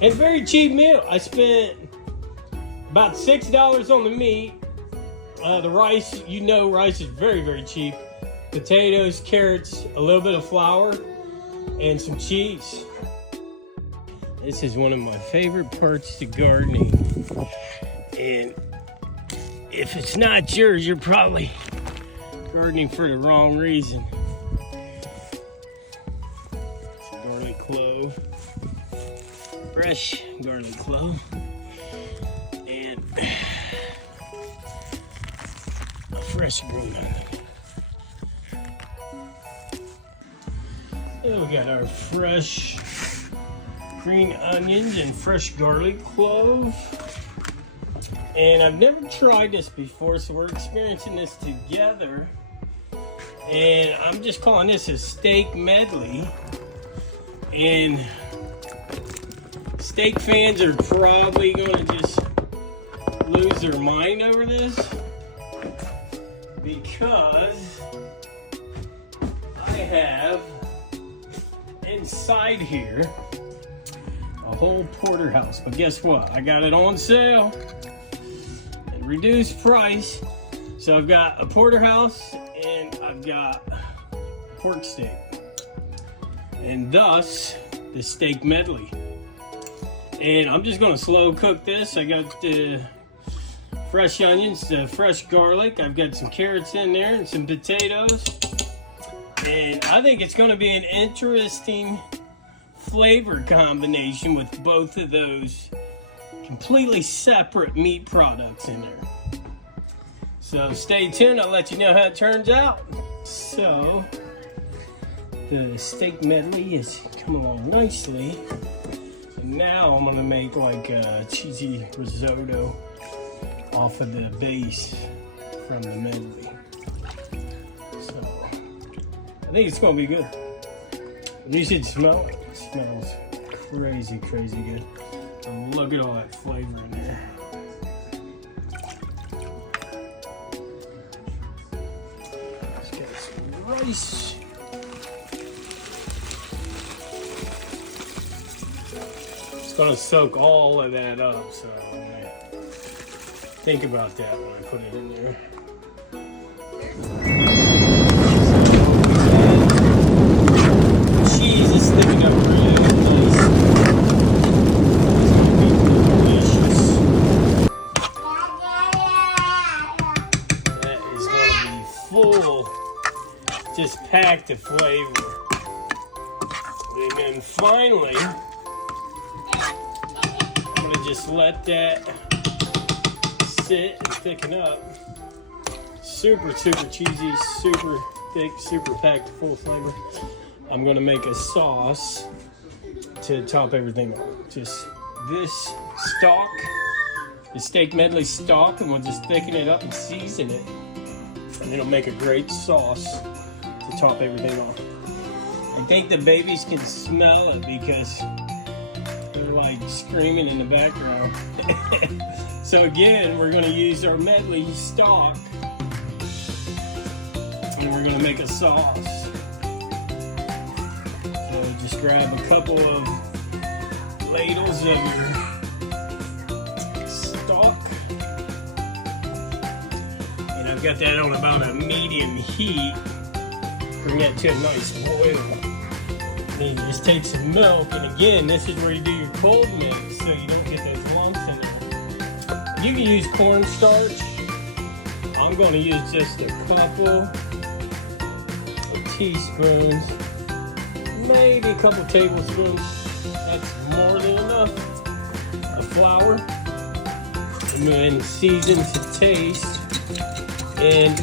And very cheap meal. I spent about $6 on the meat. The rice, you know, rice is very, very cheap. Potatoes, carrots, a little bit of flour, and some cheese. This is one of my favorite parts to gardening. And if it's not yours, you're probably gardening for the wrong reason. Some garlic clove, fresh garlic clove, and a fresh green onion. And we got our fresh green onions and fresh garlic clove. And I've never tried this before, so we're experiencing this together. And I'm just calling this a steak medley. And steak fans are probably gonna just lose their mind over this, because I have inside here a whole porterhouse. But guess what? I got it on sale at reduced price. So I've got a porterhouse and I've got pork steak, and thus the steak medley. And I'm just gonna slow cook this. I got the fresh onions, the fresh garlic. I've got some carrots in there and some potatoes. And I think it's gonna be an interesting flavor combination with both of those completely separate meat products in there. So stay tuned, I'll let you know how it turns out. So the steak medley is coming along nicely. And now I'm gonna make like a cheesy risotto off of the base from the medley. So I think it's gonna be good. You should smell it. It smells crazy, crazy good. And look at all that flavor in there. Let's get some rice. It's gonna soak all of that up, so think about that when I put it in there. Cheese is sticking up really nice. It's gonna be delicious. That is gonna be full, just packed of flavor. And then finally, I'm gonna just let that sit and thicken up. Super, super cheesy, super thick, super packed, full of flavor. I'm gonna make a sauce to top everything off. Just this stock, the steak medley stock, and we'll just thicken it up and season it. And it'll make a great sauce to top everything off. I think the babies can smell it because they're like screaming in the background. So again, we're gonna use our medley stock and we're gonna make a sauce. So just grab a couple of ladles of your stock. And I've got that on about a medium heat. Bring that to a nice boil. Then you just take some milk, and again, this is where you do your cold mix so you don't get those lumps in there. You can use cornstarch. I'm going to use just a couple of teaspoons, maybe a couple tablespoons. That's more than enough of flour. And then season to taste. And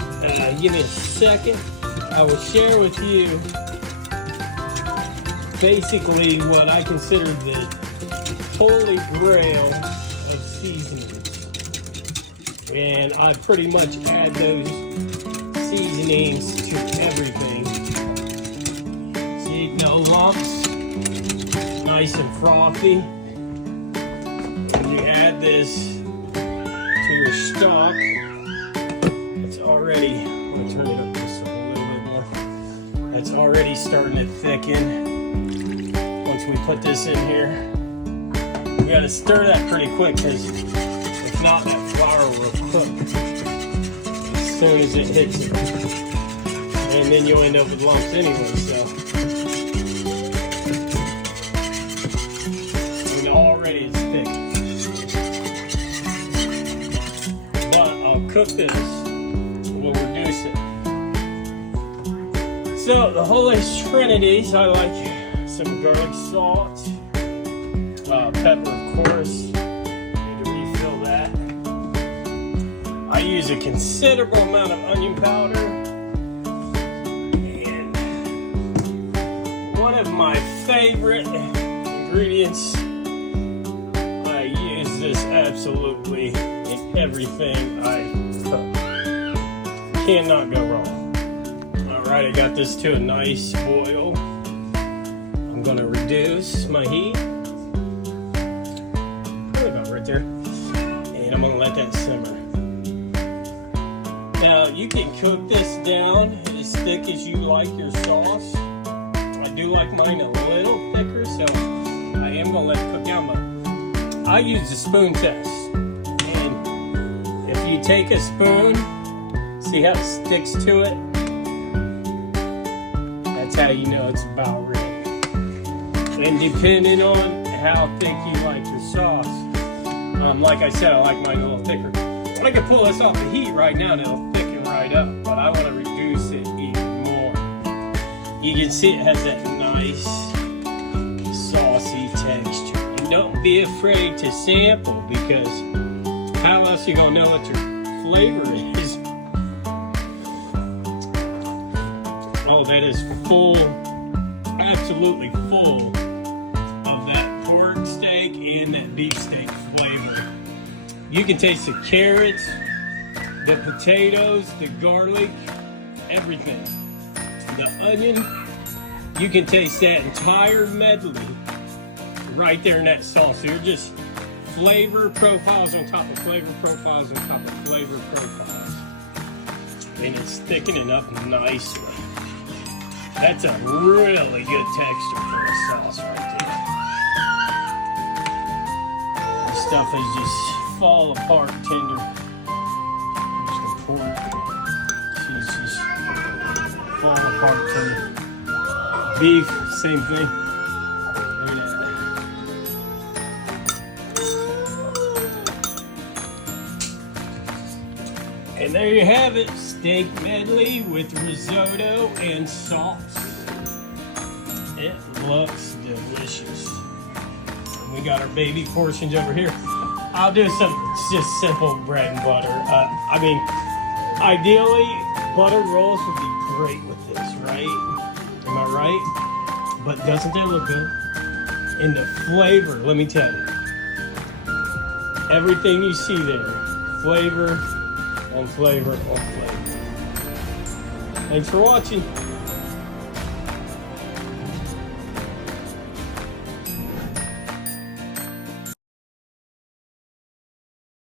give me a second. I will share with you basically what I consider the holy grail of seasonings. And I pretty much add those seasonings to everything. See, no lumps, nice and frothy. And you add this to your stock. It's already, I'm going to turn it up just a little bit more. It's already starting to thicken. Once we put this in here, We gotta stir that pretty quick because if not, that flour will cook as soon as it hits it. And then you'll end up with lumps anyway, so. And already it's thick. But I'll cook this, we'll reduce it. So the Holy Trinities, I like some garlic salt, pepper of course, need to refill that. I use a considerable amount of onion powder. And one of my favorite ingredients, I use this absolutely in everything I cook. Cannot go wrong. Alright, I got this to a nice boil. I'm going to reduce my heat. Probably about right there. And I'm going to let that simmer. Now, you can cook this down as thick as you like your sauce. I do like mine a little thicker, so I am going to let it cook down. But I use the spoon test. And if you take a spoon, see how it sticks to it? That's how you know it's about ready. And depending on how thick you like your sauce, like I said, I like mine a little thicker. I can pull this off the heat right now and it'll thicken right up, but I want to reduce it even more. You can see it has that nice saucy texture. And don't be afraid to sample, because how else are you going to know what your flavor is? Oh, that is full, absolutely full of that pork steak and that beef steak flavor. You can taste the carrots, the potatoes, the garlic, everything. The onion, you can taste that entire medley right there in that sauce. So you're just flavor profiles on top of flavor profiles on top of flavor profiles. And it's thickening up nicely. That's a really good texture for a sauce right there. This stuff is just fall apart tender. Just the pork. She's just fall apart tender. Beef, same thing. Look at that. And there you have it. Steak medley with risotto and sauce. It looks delicious. And we got our baby portions over here. I'll do some just simple bread and butter. I mean, ideally, butter rolls would be great with this, right? Am I right? But doesn't that look good? And the flavor, let me tell you. Everything you see there, flavor on flavor on flavor. Thanks for watching.